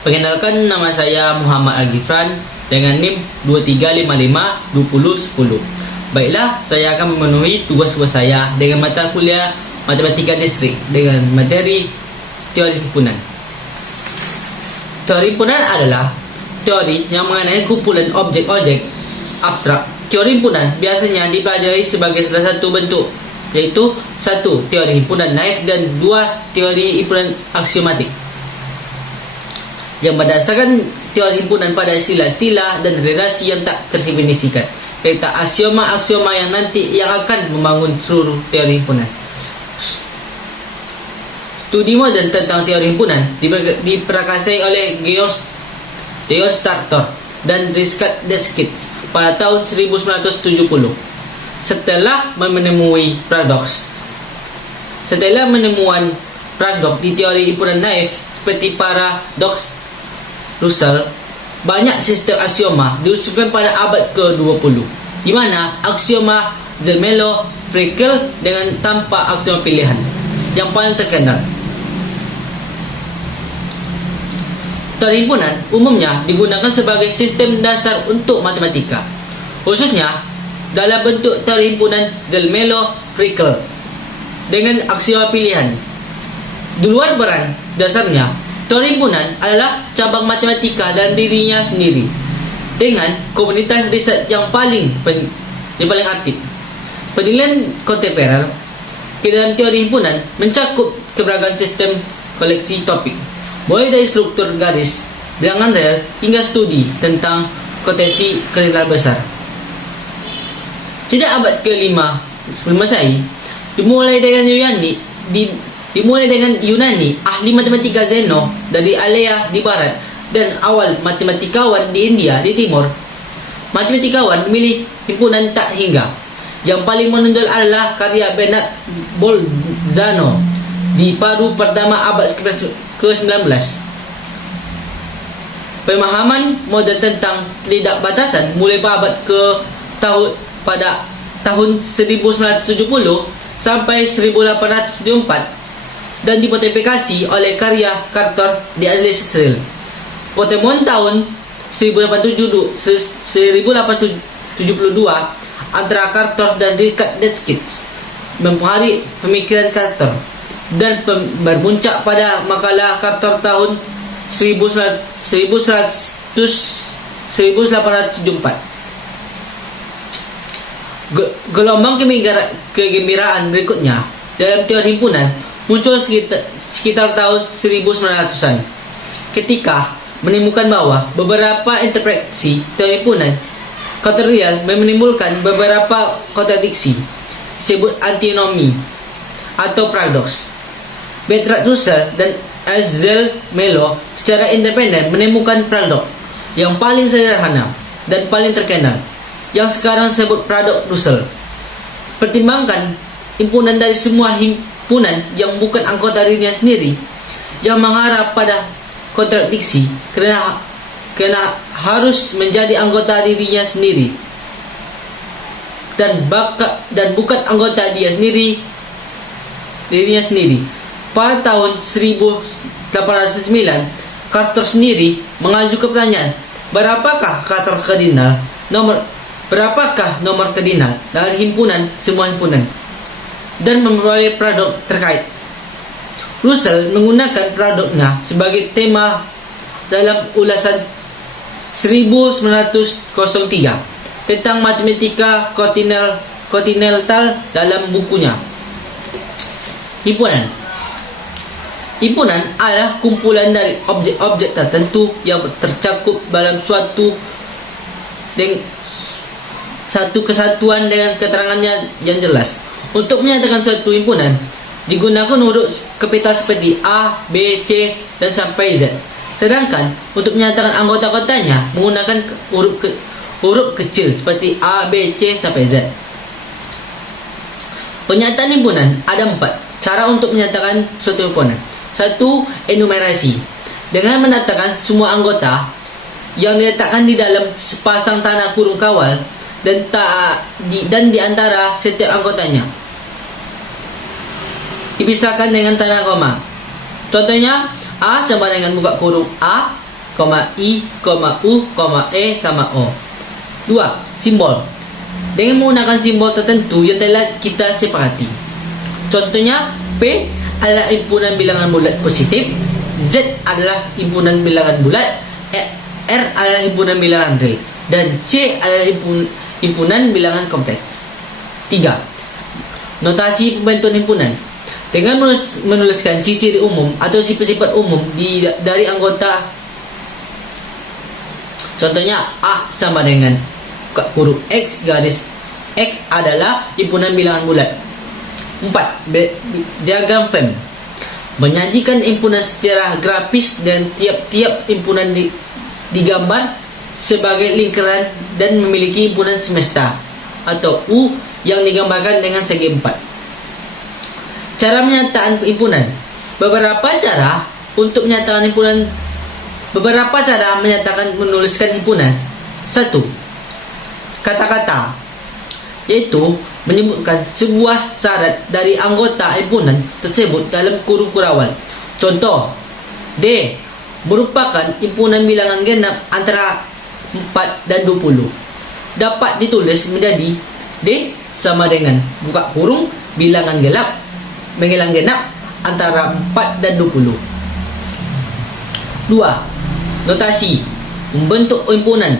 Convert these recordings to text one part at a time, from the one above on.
Perkenalkan, nama saya Muhammad Al-Ghifran dengan NIM 23552010. Baiklah, saya akan memenuhi tugas-tugas saya dengan mata kuliah Matematika Distrik dengan materi teori himpunan. Teori himpunan adalah teori yang mengenai kumpulan objek-objek abstrak. Teori himpunan biasanya dipelajari sebagai salah satu bentuk, yaitu 1. Teori himpunan naif dan 2. Teori himpunan aksiomatik, yang berdasarkan teori himpunan pada istilah-istilah dan relasi yang tak terdefinisikan, serta aksioma-aksioma yang akan membangun seluruh teori himpunan. Studi moden tentang teori himpunan diprakarsai oleh Georg Stator dan Richard Deskit pada tahun 1970. Setelah menemui paradoks di teori himpunan naif seperti paradoks Russell, banyak sistem aksioma diusulkan pada abad ke-20, di mana aksioma Zermelo-Fraenkel dengan tanpa aksioma pilihan yang paling terkenal. Teori himpunan umumnya digunakan sebagai sistem dasar untuk matematika, khususnya dalam bentuk teori himpunan Zermelo-Fraenkel dengan aksioma pilihan. Di luar peran dasarnya, teori himpunan adalah cabang matematika dalam dirinya sendiri, dengan komunitas riset yang paling aktif. Penilaian kontemporer ke dalam teori himpunan mencakup keberagaman sistem koleksi topik, mulai dari struktur garis, bilangan real, hingga studi tentang potensi kardinal besar. Sejak abad ke-5 sebelum Masehi, dimulai dengan Yunani, ahli matematika Zeno dari Alea di barat dan awal matematikawan di India di timur. Matematikawan memilih himpunan tak hingga. Yang paling menonjol adalah karya Bernard Bolzano di paruh pertama abad ke-19. Pemahaman modern tentang ketidakbatasan mulai pada tahun 1970 sampai 1874 dan dimodifikasi oleh karya Carter di Adelaide. Pertemuan tahun 1872 antara Carter dan Richard Deskit mempengaruhi pemikiran Carter dan bermuncak pada makalah Carter tahun 1874. Gelombang kegembiraan berikutnya dalam teori himpunan muncul sekitar tahun 1900-an, ketika menemukan bahwa beberapa interpretasi teori himpunan kontradiktif menimbulkan beberapa kontradiksi, disebut antinomi atau paradoks. Bertrand Russell dan Zermelo secara independen menemukan paradoks yang paling sederhana dan paling terkenal, yang sekarang disebut paradoks Russell. Pertimbangkan himpunan dari semua himpunan yang bukan anggota dirinya sendiri, yang mengarah pada kontradiksi kerana harus menjadi anggota dirinya sendiri dan bukan anggota dirinya sendiri. Pada tahun 1809, Carter sendiri mengajukan pertanyaan, berapakah nomor kardinal dari semua himpunan, dan memperoleh paradoks terkait. Russell menggunakan paradoksnya sebagai tema dalam ulasan 1903 tentang matematika kontinental dalam bukunya. Himpunan adalah kumpulan dari objek-objek tertentu yang tercakup dalam satu kesatuan dengan keterangannya yang jelas. Untuk menyatakan suatu himpunan digunakan huruf kapital seperti A, B, C, dan sampai Z. Sedangkan untuk menyatakan anggota-anggotanya menggunakan huruf kecil seperti A, B, C, sampai Z. Pernyataan himpunan ada 4 cara untuk menyatakan suatu himpunan. 1. Enumerasi, dengan menetapkan semua anggota yang diletakkan di dalam sepasang tanda kurung kawal dan di antara setiap anggotanya dipisahkan dengan tanda koma. Contohnya, A sama dengan buka kurung A, I, U, E, O. 2. Simbol. Dengan menggunakan simbol tertentu yang telah kita sepakati. Contohnya, P adalah himpunan bilangan bulat positif, Z adalah himpunan bilangan bulat, R adalah himpunan bilangan real, dan C adalah himpunan bilangan kompleks. 3. Notasi pembentukan himpunan. Dengan menuliskan ciri-ciri umum atau sifat-sifat umum dari anggota. Contohnya, A sama dengan huruf X garis X adalah himpunan bilangan bulat. 4. Diagram Venn. Menyajikan himpunan secara grafis dan tiap-tiap himpunan digambar sebagai lingkaran dan memiliki himpunan semesta atau U yang digambarkan dengan segi 4. Cara penyataan himpunan. Beberapa cara menuliskan himpunan. 1. Kata-kata, yaitu menyebutkan sebuah syarat dari anggota himpunan tersebut dalam kurung kurawal. Contoh, D merupakan himpunan bilangan genap antara 4 dan 20. Dapat ditulis menjadi D sama dengan buka kurung bilangan genap antara 4 dan 20. 2. Notasi membentuk himpunan,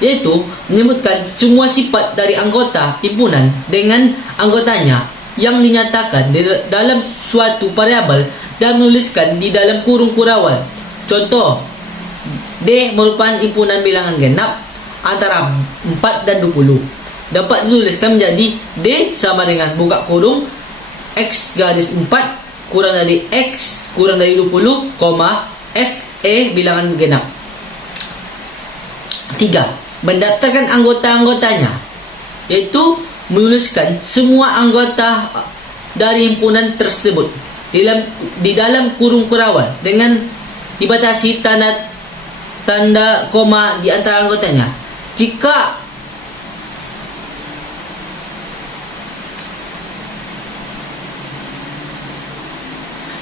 yaitu menyebutkan semua sifat dari anggota himpunan dengan anggotanya yang dinyatakan dalam suatu variabel dan menuliskan di dalam kurung kurawal. Contoh, D merupakan himpunan bilangan genap antara 4 dan 20. Dapat dituliskan menjadi D sama dengan buka kurung X garis 4 kurang dari X kurang dari 20, F E bilangan genap. 3. Mendaftarkan anggota-anggotanya, yaitu menuliskan semua anggota dari himpunan tersebut di dalam kurung kurawal dengan dibatasi tanda koma di antara anggotanya.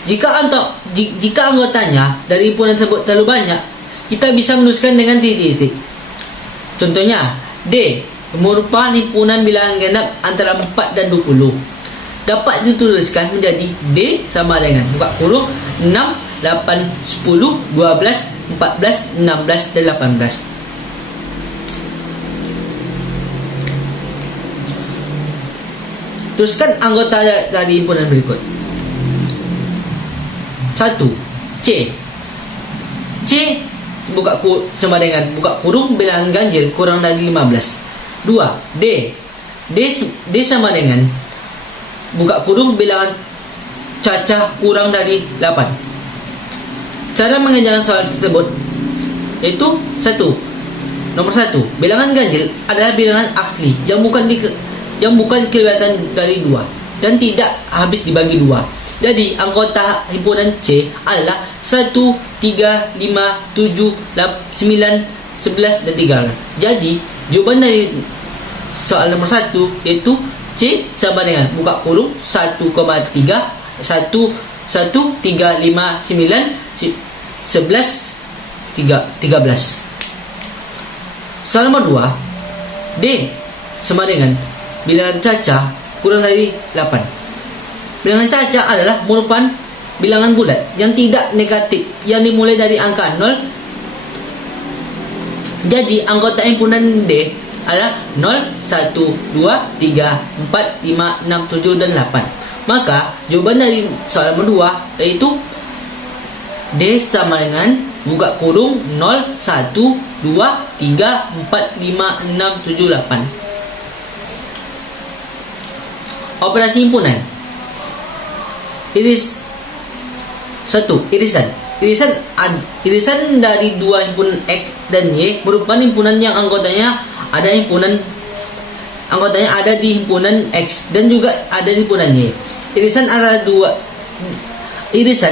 Jika anggotanya dari himpunan tersebut terlalu banyak, kita bisa menuliskan dengan titik-titik. Contohnya, D merupakan himpunan bilangan genap antara 4 dan 20. Dapat dituliskan menjadi D sama dengan buka kurung 6, 8, 10, 12, 14, 16, dan 18. Teruskan anggota dari himpunan berikut. 1. C sama dengan buka kurung bilangan ganjil kurang dari 15. 2. D sama dengan buka kurung bilangan cacah kurang dari 8. Cara mengerjakan soal tersebut yaitu 1. Nomor 1, bilangan ganjil adalah bilangan asli yang bukan kelihatan dari 2 dan tidak habis dibagi 2. Jadi anggota himpunan C adalah 1, 3, 5, 7, 9, 11 dan 3. Jadi jawaban dari soal nomor 1 yaitu C sama dengan buka kurung 1,3 1, 1, 3, 5, 9, 11, 13. Soal nomor 2, D sama dengan bilangan cacah kurang dari 8. Bilangan cacah adalah merupakan bilangan bulat yang tidak negatif yang dimulai dari angka 0. Jadi anggota himpunan D adalah 0, 1, 2, 3, 4, 5, 6, 7, dan 8. Maka jawaban dari soal nomor 2 yaitu D sama dengan buka kurung 0, 1, 2, 3, 4, 5, 6, 7, 8. Operasi himpunan. Irisan dari dua himpunan X dan Y merupakan himpunan yang anggotanya ada di himpunan X dan juga ada di himpunan Y. Irisan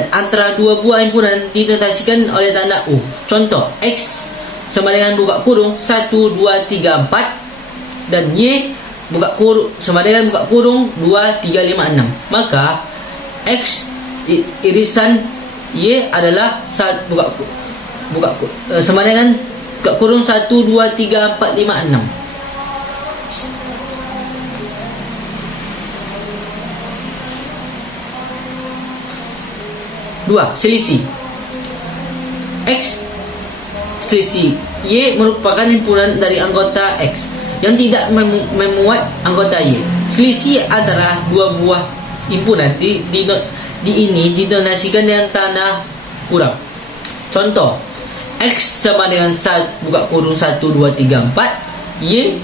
antara dua buah himpunan dinotasikan oleh tanda U. Contoh, X sama dengan buka kurung 1, 2, 3, 4 dan Y buka kurung sama dengan buka kurung 2, 3, 5, 6. Maka X irisan Y adalah sama dengan buka kurung 1, 2, 3, 4, 5, 6. Dua, selisih. X selisih Y merupakan himpunan dari anggota X yang tidak memuat anggota Y. Selisih antara dua buah himpunan ini didonasikan dengan tanda kurang. Contoh, X sama dengan buka kurung 1, 2, 3, 4, Y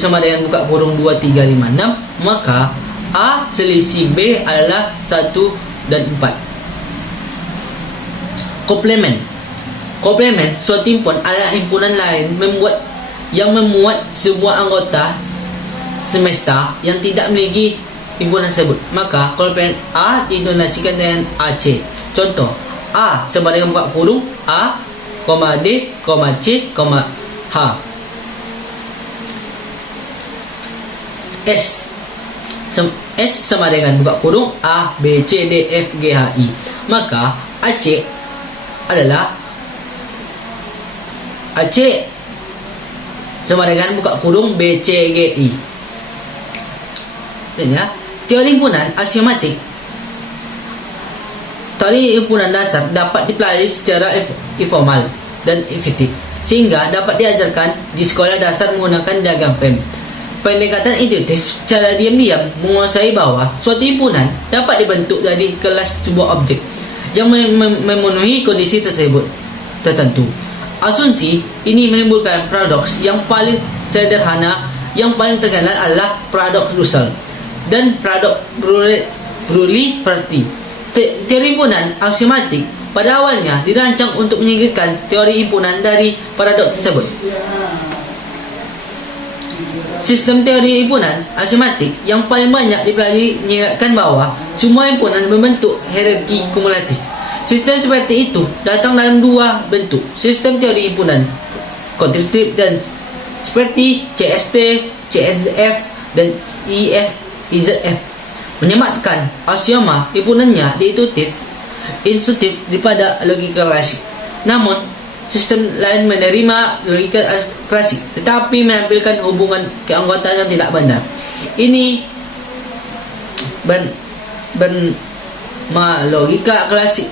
sama dengan buka kurung 2, 3, 5, 6, maka A selisih B adalah 1 dan 4. Komplement suatu himpunan adalah himpunan lain yang memuat sebuah anggota semesta yang tidak memiliki himpunan tersebut. Maka komplement A didonasikan dengan AC. Contoh, A sama dengan buka kurung A, D, C, H. S sama dengan buka kurung A, B, C, D, F, G, H, I. Maka AC adalah AC sama dengan buka kurung B, C, G, I. Ya. Teori himpunan aksiomatik. Teori himpunan dasar dapat dipelajari secara informal dan efektif, sehingga dapat diajarkan di sekolah dasar menggunakan diagram Venn. Pendekatan intuitif secara diam-diam menguasai bahwa suatu himpunan dapat dibentuk dari kelas sebuah objek yang memenuhi kondisi tertentu. Asumsi ini menimbulkan paradoks. Yang paling sederhana yang paling terkenal adalah paradoks Russell dan paradoks Broglie-Perty. Teori himpunan aksiomatik pada awalnya dirancang untuk menyingkirkan teori himpunan dari paradoks tersebut. Sistem teori himpunan aksiomatik yang paling banyak dipelajari menyiratkan bahwa semua himpunan membentuk hierarki kumulatif. Sistem seperti itu datang dalam dua bentuk: sistem teori himpunan kontradiktif dan seperti CST, CSF, dan IZF. Menyematkan aksioma himpunannya intuitif daripada logika klasik. Namun sistem lain menerima logika klasik tetapi menampilkan hubungan keanggotaan yang tidak benar. Ini logika klasik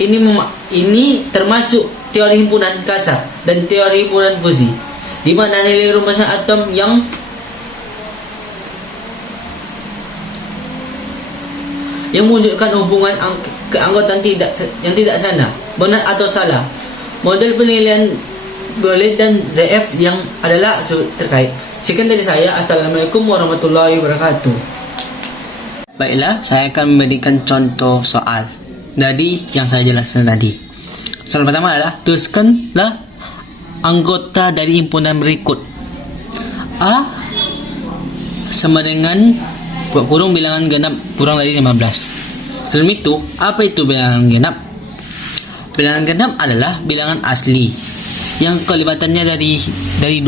ini termasuk teori himpunan kasar dan teori himpunan fusi, di mana nilai rumusan atom yang menunjukkan hubungan keanggotaan yang tidak sana, benar atau salah. Model penilaian Broglie dan ZF yang adalah terkait. Sekian dari saya. Assalamualaikum warahmatullahi wabarakatuh. Baiklah, saya akan memberikan contoh soal dari yang saya jelaskan tadi. Soal pertama adalah tuliskanlah anggota dari himpunan berikut. A sama dengan buka kurung bilangan genap kurang dari 15. Sebelum itu, apa itu bilangan genap? Bilangan genap adalah bilangan asli yang kelipatannya dari 2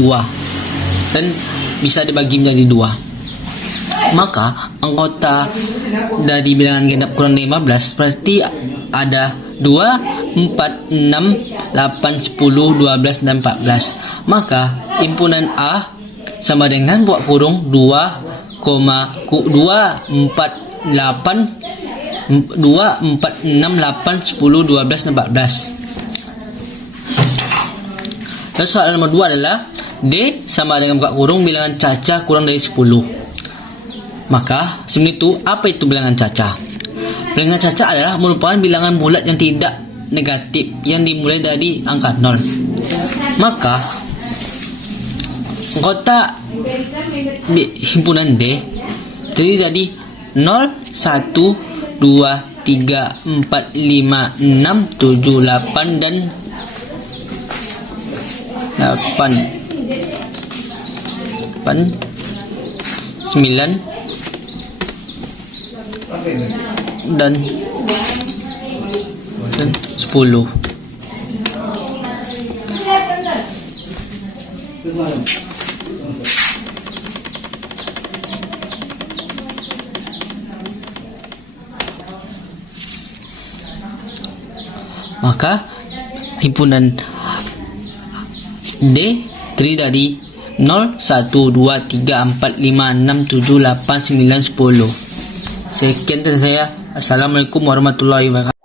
dan bisa dibagi menjadi 2. Maka anggota dari bilangan genap kurang dari 15 berarti ada 2, 4, 6, 8, 10, 12 dan 14. Maka himpunan A sama dengan buka kurung 2, 4, 6, 8, 10, 12 dan 14. Dan soal nomor 2 adalah D sama dengan buka kurung bilangan caca kurang dari 10. Maka sebelum itu, apa itu bilangan caca? Bilangan caca adalah merupakan bilangan bulat yang tidak negatif yang dimulai dari angka 0. Maka anggota himpunan D terdiri dari 0, 1, 2, 3, 4, 5, 6, 7, 8 dan 9 dan 10. Maka himpunan D terdiri dari 0, 1, 2, 3, 4, 5, 6, 7, 8, 9, 10. Sekian dari saya. Assalamualaikum warahmatullahi wabarakatuh.